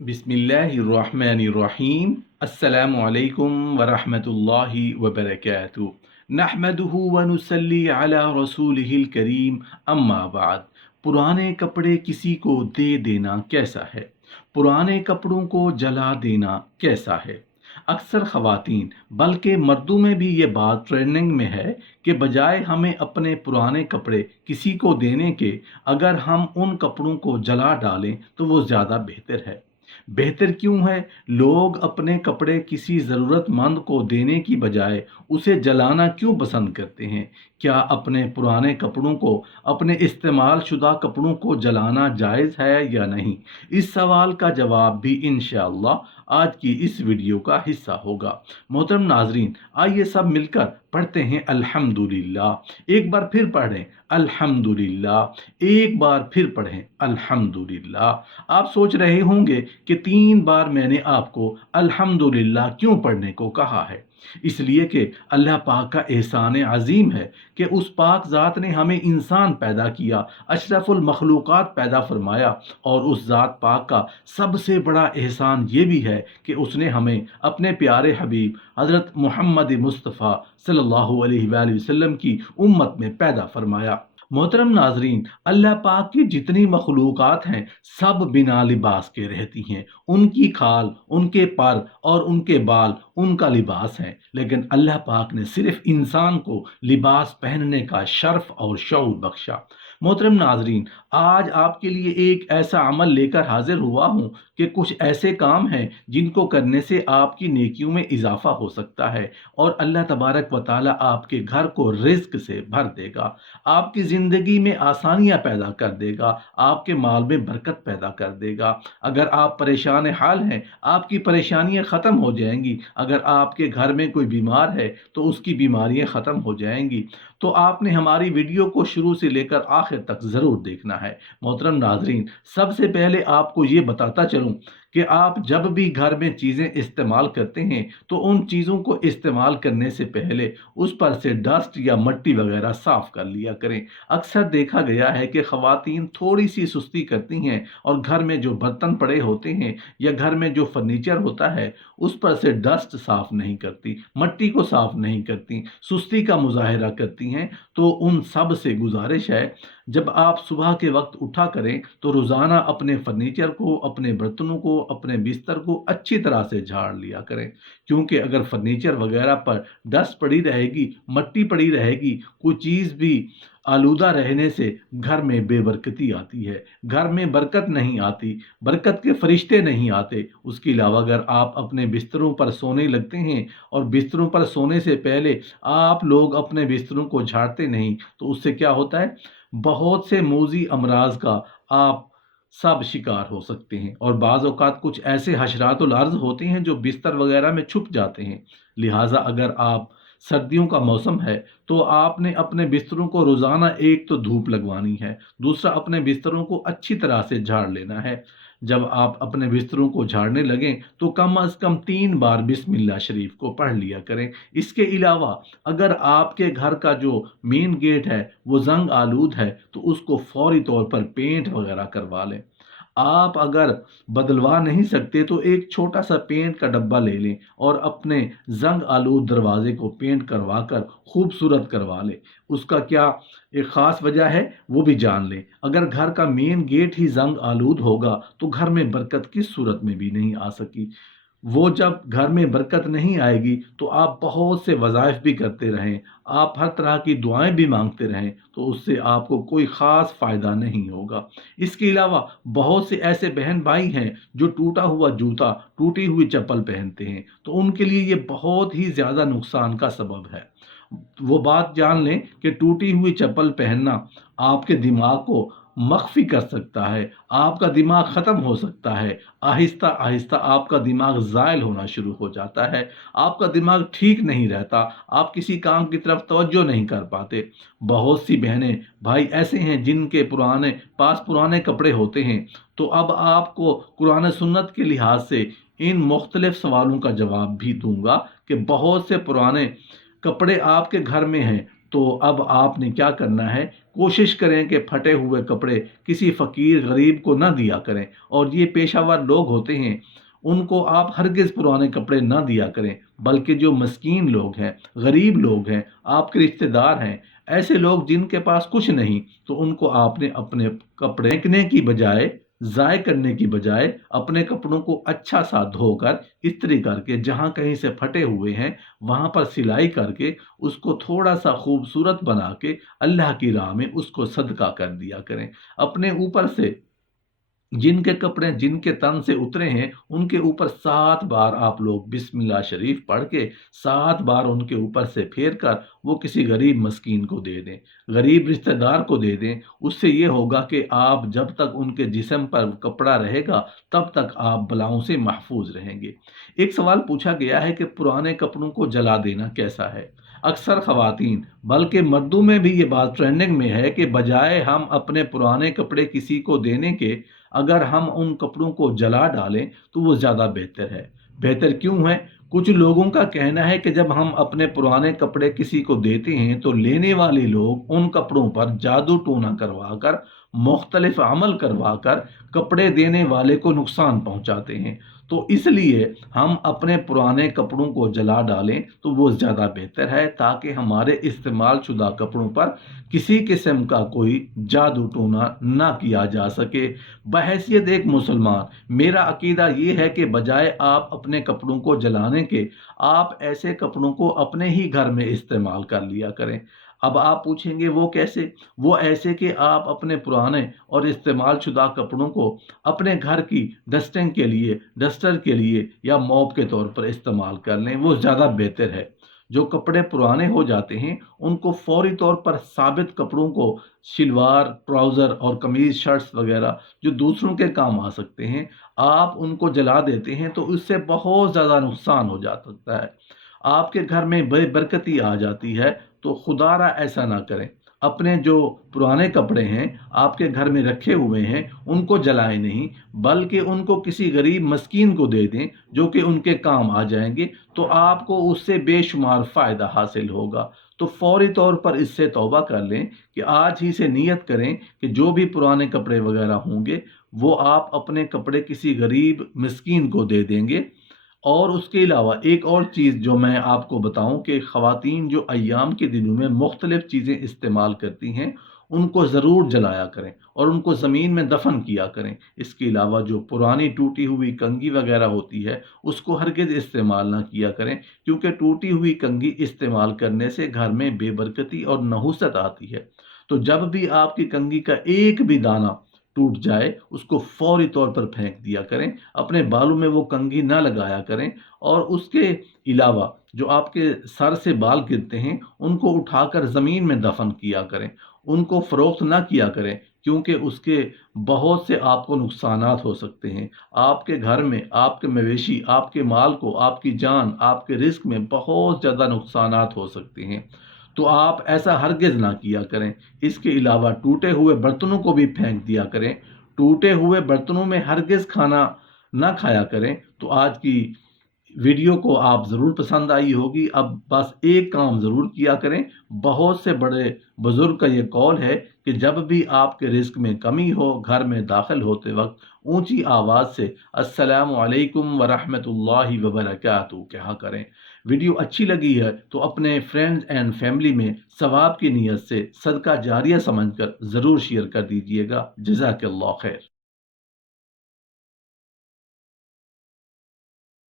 बिस्मिल्लाहिर्रहमानिर्रहीम। अस्सलामु अलैकुम वरहमतुल्लाहि वबरकातुहू। नहमदुहु व नुसल्ली अला रसूलिहिल करीम, अम्मा बाद। पुराने कपड़े किसी को दे देना कैसा है? पुराने कपड़ों को जला देना कैसा है? अक्सर ख़वातीन बल्कि मर्दों में भी ये बात ट्रेंडिंग में है कि बजाय हमें अपने पुराने कपड़े किसी को देने के, अगर हम उन कपड़ों को जला डालें तो वो ज़्यादा बेहतर है। बेहतर क्यों है? लोग अपने कपड़े किसी ज़रूरतमंद को देने की बजाय उसे जलाना क्यों पसंद करते हैं? क्या अपने पुराने कपड़ों को, अपने इस्तेमाल शुदा कपड़ों को जलाना जायज़ है या नहीं? इस सवाल का जवाब भी इंशाअल्लाह आज की इस वीडियो का हिस्सा होगा। मोहतरम नाजरीन, आइए सब मिलकर पढ़ते हैं अल्हम्दुलिल्लाह। एक बार फिर पढ़ें अल्हम्दुलिल्लाह, एक बार फिर पढ़ें अल्हम्दुलिल्लाह। आप सोच रहे होंगे कि 3 बार मैंने आपको अल्हम्दुलिल्लाह क्यों पढ़ने को कहा है। इसलिए कि अल्लाह पाक का एहसान अजीम है कि उस पाक ज़ात ने हमें इंसान पैदा किया, अशरफुल मखलूक़ात पैदा फरमाया, और उस ज़ात पाक का सबसे बड़ा एहसान ये भी है कि उसने हमें अपने प्यारे हबीब हज़रत मोहम्मद मुस्तफ़ा सल्लल्लाहु अलैहि वसल्लम की उम्मत में पैदा फरमाया। मोहतरम नाजरीन, अल्लाह पाक की जितनी मखलूक़ात हैं सब बिना लिबास के रहती हैं। उनकी खाल, उनके पर और उनके बाल उनका लिबास हैं, लेकिन अल्लाह पाक ने सिर्फ इंसान को लिबास पहनने का शर्फ और शऊर बख्शा। मोहतरम नाजरीन, आज आपके लिए एक ऐसा अमल लेकर हाजिर हुआ हूँ कि कुछ ऐसे काम हैं जिनको करने से आपकी नेकियों में इजाफा हो सकता है और अल्लाह तबारक व ताला आपके घर को रिज्क से भर देगा, आपकी ज़िंदगी में आसानियाँ पैदा कर देगा, आपके माल में बरकत पैदा कर देगा। अगर आप परेशान हाल हैं, आपकी परेशानियाँ ख़त्म हो जाएंगी। अगर आपके घर में कोई बीमार है तो उसकी बीमारियाँ ख़त्म हो जाएंगी। तो आपने हमारी वीडियो को शुरू से लेकर आखिर तक ज़रूर देखना है। मोहतरम नाजरीन, सबसे पहले आपको ये बताता चलूँ कि आप जब भी घर में चीज़ें इस्तेमाल करते हैं तो उन चीज़ों को इस्तेमाल करने से पहले उस पर से डस्ट या मिट्टी वगैरह साफ़ कर लिया करें। अक्सर देखा गया है कि ख़वातीन थोड़ी सी सुस्ती करती हैं और घर में जो बर्तन पड़े होते हैं या घर में जो फर्नीचर होता है उस पर से डस्ट साफ़ नहीं करती, मिट्टी को साफ़ नहीं करती, सुस्ती का मुजाहरा करती हैं। तो उन सब से गुजारिश है, जब आप सुबह के वक्त उठा करें तो रोज़ाना अपने फर्नीचर को, अपने बर्तनों को, अपने बिस्तर को अच्छी तरह से झाड़ लिया करें। क्योंकि अगर फर्नीचर वगैरह पर डस्ट पड़ी रहेगी, मिट्टी पड़ी रहेगी, कोई चीज़ भी आलूदा रहने से घर में बेबरकती आती है, घर में बरकत नहीं आती, बरकत के फरिश्ते नहीं आते। उसके अलावा अगर आप अपने बिस्तरों पर सोने लगते हैं और बिस्तरों पर सोने से पहले आप लोग अपने बिस्तरों को झाड़ते नहीं, तो उससे क्या होता है, बहुत से मूज़ी अमराज का आप सब शिकार हो सकते हैं। और बाज़ औक़ात कुछ ऐसे हशरातुल अर्ज़ होते हैं जो बिस्तर वगैरह में छुप जाते हैं। लिहाजा अगर आप, सर्दियों का मौसम है तो आपने अपने बिस्तरों को रोज़ाना एक तो धूप लगवानी है, दूसरा अपने बिस्तरों को अच्छी तरह से झाड़ लेना है। जब आप अपने बिस्तरों को झाड़ने लगें तो कम अज़ कम 3 बार बिस्मिल्लाह शरीफ को पढ़ लिया करें। इसके अलावा अगर आपके घर का जो मेन गेट है वो जंग आलूद है तो उसको फौरी तौर पर पेंट वगैरह करवा लें। आप अगर बदलवा नहीं सकते तो एक छोटा सा पेंट का डब्बा ले लें और अपने जंग आलूद दरवाजे को पेंट करवा कर खूबसूरत करवा लें। उसका क्या एक ख़ास वजह है वो भी जान लें। अगर घर का मेन गेट ही जंग आलूद होगा तो घर में बरकत किस सूरत में भी नहीं आ सकी। वो जब घर में बरकत नहीं आएगी तो आप बहुत से वज़ाइफ भी करते रहें, आप हर तरह की दुआएं भी मांगते रहें, तो उससे आपको कोई ख़ास फ़ायदा नहीं होगा। इसके अलावा बहुत से ऐसे बहन भाई हैं जो टूटा हुआ जूता, टूटी हुई चप्पल पहनते हैं, तो उनके लिए ये बहुत ही ज़्यादा नुकसान का सबब है। वो बात जान लें कि टूटी हुई चप्पल पहनना आपके दिमाग को मख्फी कर सकता है, आपका दिमाग ख़त्म हो सकता है, आहिस्ता आहिस्ता आपका दिमाग ज़ायल होना शुरू हो जाता है, आपका दिमाग ठीक नहीं रहता, आप किसी काम की तरफ तवज्जो नहीं कर पाते। बहुत सी बहनें भाई ऐसे हैं जिनके पुराने कपड़े होते हैं। तो अब आपको कुरान सुन्नत के लिहाज से इन मुख्तलिफ सवालों का जवाब भी दूंगा कि बहुत से पुराने कपड़े आपके घर में हैं, تو اب آپ نے کیا کرنا ہے، کوشش کریں کہ پھٹے ہوئے کپڑے کسی فقیر غریب کو نہ دیا کریں، اور یہ پیشہ ور لوگ ہوتے ہیں ان کو آپ ہرگز پرانے کپڑے نہ دیا کریں، بلکہ جو مسکین لوگ ہیں، غریب لوگ ہیں، آپ کے رشتہ دار ہیں، ایسے لوگ جن کے پاس کچھ نہیں، تو ان کو آپ نے اپنے کپڑے پھینکنے کی بجائے، ضائع کرنے کی بجائے، اپنے کپڑوں کو اچھا سا دھو کر، استری کر کے، جہاں کہیں سے پھٹے ہوئے ہیں وہاں پر سلائی کر کے، اس کو تھوڑا سا خوبصورت بنا کے اللہ کی راہ میں اس کو صدقہ کر دیا کریں۔ اپنے اوپر سے جن کے کپڑے جن کے تن سے اترے ہیں ان کے اوپر 7 بار آپ لوگ بسم اللہ شریف پڑھ کے 7 بار ان کے اوپر سے پھیر کر وہ کسی غریب مسکین کو دے دیں، غریب رشتہ دار کو دے دیں۔ اس سے یہ ہوگا کہ آپ جب تک ان کے جسم پر کپڑا رہے گا تب تک آپ بلاؤں سے محفوظ رہیں گے۔ ایک سوال پوچھا گیا ہے کہ پرانے کپڑوں کو جلا دینا کیسا ہے؟ اکثر خواتین بلکہ مردوں میں بھی یہ بات ٹرینڈنگ میں ہے کہ بجائے ہم اپنے پرانے کپڑے کسی کو دینے کے، اگر ہم ان کپڑوں کو جلا ڈالیں تو وہ زیادہ بہتر ہے۔ بہتر کیوں ہے؟ کچھ لوگوں کا کہنا ہے کہ جب ہم اپنے پرانے کپڑے کسی کو دیتے ہیں تو لینے والے لوگ ان کپڑوں پر جادو ٹونا کروا کر، مختلف عمل کروا کر کپڑے دینے والے کو نقصان پہنچاتے ہیں، تو اس لیے ہم اپنے پرانے کپڑوں کو جلا ڈالیں تو وہ زیادہ بہتر ہے، تاکہ ہمارے استعمال شدہ کپڑوں پر کسی قسم کا کوئی جادو ٹونا نہ کیا جا سکے۔ بحیثیت ایک مسلمان میرا عقیدہ یہ ہے کہ بجائے آپ اپنے کپڑوں کو جلانے کے، آپ ایسے کپڑوں کو اپنے ہی گھر میں استعمال کر لیا کریں۔ اب آپ پوچھیں گے وہ کیسے؟ وہ ایسے کہ آپ اپنے پرانے اور استعمال شدہ کپڑوں کو اپنے گھر کی ڈسٹنگ کے لیے، ڈسٹر کے لیے یا موپ کے طور پر استعمال کر لیں، وہ زیادہ بہتر ہے۔ جو کپڑے پرانے ہو جاتے ہیں ان کو فوری طور پر ثابت کپڑوں کو، شلوار، ٹراؤزر اور قمیض، شرٹس وغیرہ جو دوسروں کے کام آ سکتے ہیں، آپ ان کو جلا دیتے ہیں تو اس سے بہت زیادہ نقصان ہو جا سکتا ہے، آپ کے گھر میں بے برکتی آ جاتی ہے۔ تو خدا را ایسا نہ کریں، اپنے جو پرانے کپڑے ہیں آپ کے گھر میں رکھے ہوئے ہیں ان کو جلائیں نہیں، بلکہ ان کو کسی غریب مسکین کو دے دیں جو کہ ان کے کام آ جائیں گے، تو آپ کو اس سے بے شمار فائدہ حاصل ہوگا۔ تو فوری طور پر اس سے توبہ کر لیں کہ آج ہی سے نیت کریں کہ جو بھی پرانے کپڑے وغیرہ ہوں گے وہ آپ اپنے کپڑے کسی غریب مسکین کو دے دیں گے۔ اور اس کے علاوہ ایک اور چیز جو میں آپ کو بتاؤں کہ خواتین جو ایام کے دنوں میں مختلف چیزیں استعمال کرتی ہیں ان کو ضرور جلایا کریں اور ان کو زمین میں دفن کیا کریں۔ اس کے علاوہ جو پرانی ٹوٹی ہوئی کنگھی وغیرہ ہوتی ہے اس کو ہرگز استعمال نہ کیا کریں، کیونکہ ٹوٹی ہوئی کنگھی استعمال کرنے سے گھر میں بے برکتی اور نحوست آتی ہے۔ تو جب بھی آپ کی کنگھی کا ایک بھی دانہ ٹوٹ جائے اس کو فوری طور پر پھینک دیا کریں، اپنے بالوں میں وہ کنگھی نہ لگایا کریں، اور اس کے علاوہ جو آپ کے سر سے بال گرتے ہیں ان کو اٹھا کر زمین میں دفن کیا کریں، ان کو فروخت نہ کیا کریں، کیونکہ اس کے بہت سے آپ کو نقصانات ہو سکتے ہیں۔ آپ کے گھر میں آپ کے مویشی، آپ کے مال کو، آپ کی جان، آپ کے رزق میں بہت زیادہ نقصانات ہو سکتے ہیں، تو آپ ایسا ہرگز نہ کیا کریں۔ اس کے علاوہ ٹوٹے ہوئے برتنوں کو بھی پھینک دیا کریں، ٹوٹے ہوئے برتنوں میں ہرگز کھانا نہ کھایا کریں۔ تو آج کی ویڈیو کو آپ ضرور پسند آئی ہوگی، اب بس ایک کام ضرور کیا کریں۔ بہت سے بڑے بزرگ کا یہ قول ہے کہ جب بھی آپ کے رزق میں کمی ہو، گھر میں داخل ہوتے وقت اونچی آواز سے السلام علیکم ورحمۃ اللہ وبرکاتہ کہا کریں۔ ویڈیو اچھی لگی ہے تو اپنے فرینڈز اینڈ فیملی میں ثواب کی نیت سے صدقہ جاریہ سمجھ کر ضرور شیئر کر دیجیے گا۔ جزاک اللہ خیر۔